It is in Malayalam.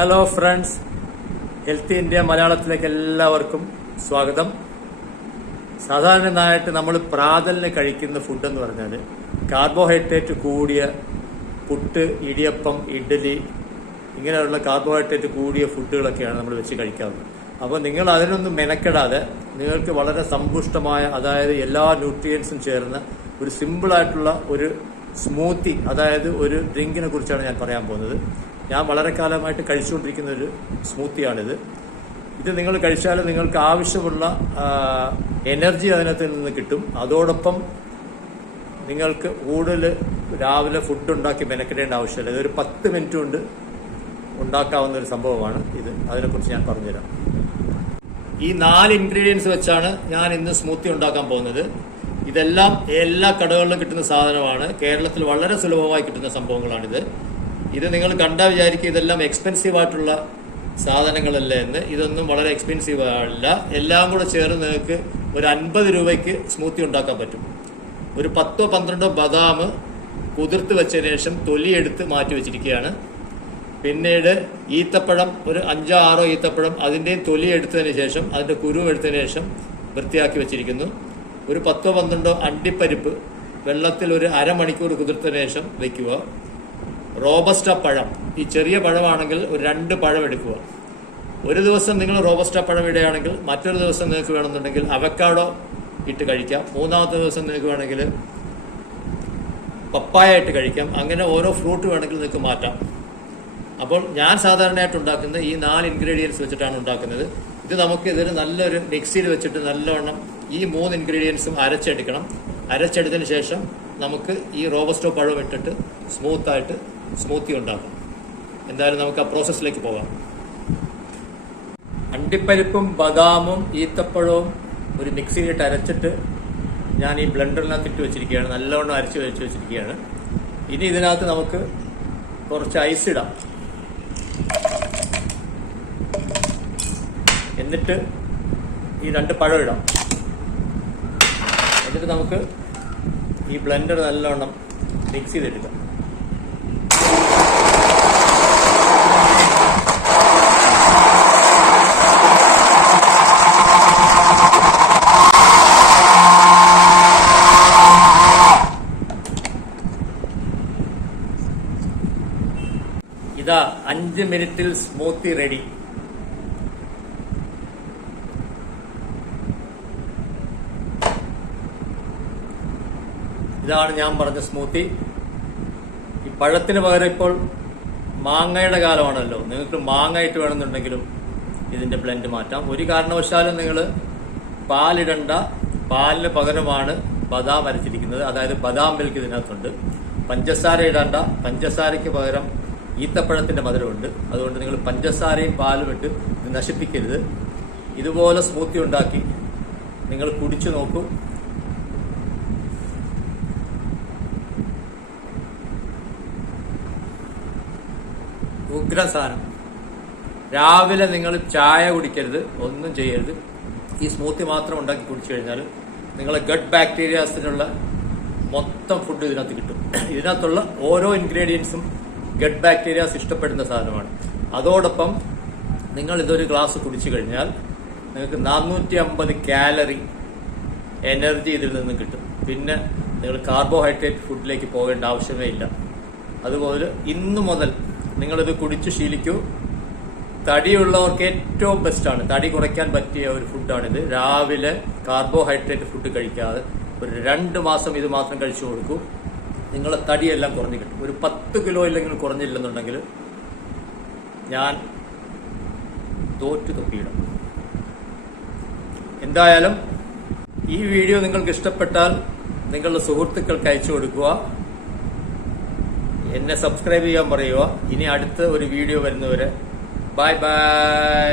ഹലോ ഫ്രണ്ട്സ്, ഹെൽത്തി ഇന്ത്യ മലയാളത്തിലേക്ക് എല്ലാവർക്കും സ്വാഗതം. സാധാരണയായിട്ട് നമ്മൾ പ്രാതലിന് കഴിക്കുന്ന ഫുഡ് എന്ന് പറഞ്ഞാൽ കാർബോഹൈഡ്രേറ്റ് കൂടിയ പുട്ട്, ഇടിയപ്പം, ഇഡ്ഡലി ഇങ്ങനെയുള്ള കാർബോഹൈഡ്രേറ്റ് കൂടിയ ഫുഡുകളൊക്കെയാണ് നമ്മൾ വെച്ച് കഴിക്കാറുള്ളത്. അപ്പോൾ നിങ്ങൾ അതിനൊന്നും മെനക്കെടാതെ നിങ്ങൾക്ക് വളരെ സമ്പുഷ്ടമായ, അതായത് എല്ലാ ന്യൂട്രിയൻസും ചേർന്ന ഒരു സിമ്പിളായിട്ടുള്ള ഒരു സ്മൂത്തി, അതായത് ഒരു ഡ്രിങ്കിനെ കുറിച്ചാണ് ഞാൻ പറയാൻ പോകുന്നത്. ഞാൻ വളരെ കാലമായിട്ട് കഴിച്ചുകൊണ്ടിരിക്കുന്ന ഒരു സ്മൂത്തിയാണിത്. ഇത് നിങ്ങൾ കഴിച്ചാൽ നിങ്ങൾക്ക് ആവശ്യമുള്ള എനർജി അതിനകത്ത് നിന്ന് കിട്ടും. അതോടൊപ്പം നിങ്ങൾക്ക് കൂടുതൽ രാവിലെ ഫുഡ് ഉണ്ടാക്കി മെനക്കെടേണ്ട ആവശ്യമില്ല. ഇതൊരു 10 മിനിറ്റ് കൊണ്ട് ഉണ്ടാക്കാവുന്ന ഒരു സംഭവമാണ് ഇത്. അതിനെക്കുറിച്ച് ഞാൻ പറഞ്ഞുതരാം. ഈ 4 ഇൻഗ്രീഡിയൻസ് വെച്ചാണ് ഞാൻ ഇന്ന് സ്മൂത്തി ഉണ്ടാക്കാൻ പോകുന്നത്. ഇതെല്ലാം എല്ലാ കടകളിലും കിട്ടുന്ന സാധനമാണ്. കേരളത്തിൽ വളരെ സുലഭമായി കിട്ടുന്ന സംഭവങ്ങളാണിത്. ഇത് നിങ്ങൾ കണ്ടാൽ വിചാരിക്കും ഇതെല്ലാം എക്സ്പെൻസീവ് ആയിട്ടുള്ള സാധനങ്ങളല്ലേ എന്ന്. ഇതൊന്നും വളരെ എക്സ്പെൻസീവ് അല്ല. എല്ലാം കൂടെ ചേർന്ന് നിങ്ങൾക്ക് ഒരു 50 രൂപയ്ക്ക് സ്മൂത്തി ഉണ്ടാക്കാൻ പറ്റും. ഒരു 10-12 ബദാം കുതിർത്ത് വെച്ചതിന് ശേഷം തൊലിയെടുത്ത് മാറ്റി വെച്ചിരിക്കുകയാണ്. പിന്നീട് ഈത്തപ്പഴം, ഒരു 5-6 ഈത്തപ്പഴം, അതിൻ്റെയും തൊലി എടുത്തതിന് ശേഷം, അതിൻ്റെ കുരു എടുത്തതിന് ശേഷം വൃത്തിയാക്കി വെച്ചിരിക്കുന്നു. ഒരു 10-12 അണ്ടിപ്പരിപ്പ് വെള്ളത്തിൽ ഒരു അരമണിക്കൂർ കുതിർത്തതിന് ശേഷം വയ്ക്കുക. റോബസ്റ്റ പഴം, ഈ ചെറിയ പഴമാണെങ്കിൽ ഒരു 2 പഴം എടുക്കുക. ഒരു ദിവസം നിങ്ങൾ റോബസ്റ്റ പഴം ഇടുകയാണെങ്കിൽ മറ്റൊരു ദിവസം നിങ്ങൾക്ക് വേണമെന്നുണ്ടെങ്കിൽ അവക്കാഡോ ഇട്ട് കഴിക്കാം. 3-ാമത്തെ ദിവസം നിങ്ങൾക്ക് വേണമെങ്കിൽ പപ്പായ ഇട്ട് കഴിക്കാം. അങ്ങനെ ഓരോ ഫ്രൂട്ട് വേണമെങ്കിൽ നിങ്ങൾക്ക് മാറ്റാം. അപ്പോൾ ഞാൻ സാധാരണയായിട്ട് ഉണ്ടാക്കുന്നത് ഈ 4 ഇൻഗ്രീഡിയൻസ് വെച്ചിട്ടാണ് ഉണ്ടാക്കുന്നത്. ഇത് നമുക്ക് ഇതൊരു നല്ലൊരു മിക്സിയിൽ വെച്ചിട്ട് നല്ലവണ്ണം ഈ 3 ഇൻഗ്രീഡിയൻസും അരച്ചെടുക്കണം. അരച്ചെടുത്തതിന് ശേഷം നമുക്ക് ഈ റോബസ്റ്റോ പഴം ഇട്ടിട്ട് സ്മൂത്തായിട്ട് സ്മൂത്തി ഉണ്ടാക്കാം. എന്തായാലും നമുക്ക് ആ പ്രോസസ്സിലേക്ക് പോകാം. അണ്ടിപ്പരിപ്പും ബദാമും ഈത്തപ്പഴവും ഒരു മിക്സിയിലിട്ട് അരച്ചിട്ട് ഞാൻ ഈ ബ്ലെൻഡറിനകത്ത് ഇട്ട് വെച്ചിരിക്കുകയാണ്. നല്ലവണ്ണം അരച്ച് വെച്ചിരിക്കുകയാണ്. ഇനി ഇതിനകത്ത് നമുക്ക് കുറച്ച് ഐസ് ഇടാം. എന്നിട്ട് ഈ 2 പഴം ഇടാം. എന്നിട്ട് നമുക്ക് ഈ ബ്ലെൻഡർ നല്ലവണ്ണം മിക്സ് ചെയ്തെടുക്കാം. ഇതാ 5 മിനിറ്റിൽ സ്മൂത്തി റെഡി. ഇതാണ് ഞാൻ പറഞ്ഞ സ്മൂത്തി. ഈ പഴത്തിന് പകരം ഇപ്പോൾ മാങ്ങയുടെ കാലമാണല്ലോ. നിങ്ങൾക്ക് മാങ്ങ ഇട്ട് വേണമെന്നുണ്ടെങ്കിലും ഇതിന്റെ ബ്ലെൻഡ് മാറ്റാം. ഒരു കാരണവശാലും നിങ്ങൾ പാലിടണ്ട. പാലിന് പകരമാണ് ബദാം അരച്ചിരിക്കുന്നത്. അതായത് ബദാം മിൽക്ക് ഇതിനകത്തുണ്ട്. പഞ്ചസാര ഇടണ്ട. പഞ്ചസാരയ്ക്ക് പകരം ഈത്തപ്പഴത്തിന്റെ മധുരമുണ്ട്. അതുകൊണ്ട് നിങ്ങൾ പഞ്ചസാരയും പാലും ഇട്ട് ഇത് നശിപ്പിക്കരുത്. ഇതുപോലെ സ്മൂത്തി ഉണ്ടാക്കി നിങ്ങൾ കുടിച്ചു നോക്കൂ. ഉഗ്ര സാധനം. രാവിലെ നിങ്ങൾ ചായ കുടിക്കരുത്, ഒന്നും ചെയ്യരുത്. ഈ സ്മൂത്തി മാത്രം ഉണ്ടാക്കി കുടിച്ചു കഴിഞ്ഞാൽ നിങ്ങളെ ഗട്ട് ബാക്ടീരിയാസിനുള്ള മൊത്തം ഫുഡ് ഇതിനകത്ത് കിട്ടും. ഇതിനകത്തുള്ള ഓരോ ഇൻഗ്രീഡിയൻസും ഗട്ട് ബാക്ടീരിയാസ് ഇഷ്ടപ്പെടുന്ന സാധനമാണ്. അതോടൊപ്പം നിങ്ങൾ ഇതൊരു ഗ്ലാസ് കുടിച്ചു കഴിഞ്ഞാൽ നിങ്ങൾക്ക് 450 കാലറി എനർജി ഇതിൽ നിന്ന് കിട്ടും. പിന്നെ നിങ്ങൾ കാർബോഹൈഡ്രേറ്റ് ഫുഡിലേക്ക് പോകേണ്ട ആവശ്യമേ ഇല്ല. അതുപോലെ ഇന്നു മുതൽ നിങ്ങളിത് കുടിച്ച് ശീലിക്കൂ. തടിയുള്ളവർക്ക് ഏറ്റവും ബെസ്റ്റാണ്. തടി കുറയ്ക്കാൻ പറ്റിയ ഒരു ഫുഡാണിത്. രാവിലെ കാർബോഹൈഡ്രേറ്റ് ഫുഡ് കഴിക്കാതെ ഒരു 2 മാസം ഇത് മാത്രം കഴിച്ചു കൊടുക്കൂ. നിങ്ങളെ തടിയെല്ലാം കുറഞ്ഞു കിട്ടും. ഒരു 10 കിലോ ഇല്ലെങ്കിൽ കുറഞ്ഞില്ലെന്നുണ്ടെങ്കിൽ ഞാൻ തോറ്റു തൊപ്പിയിടും. എന്തായാലും ഈ വീഡിയോ നിങ്ങൾക്ക് ഇഷ്ടപ്പെട്ടാൽ നിങ്ങളുടെ സുഹൃത്തുക്കൾക്ക് അയച്ചു കൊടുക്കുക. എന്നെ സബ്സ്ക്രൈബ് ചെയ്യാൻ പറയുക. ഇനി അടുത്ത ഒരു വീഡിയോ വരുന്നവരെ ബൈ ബൈ.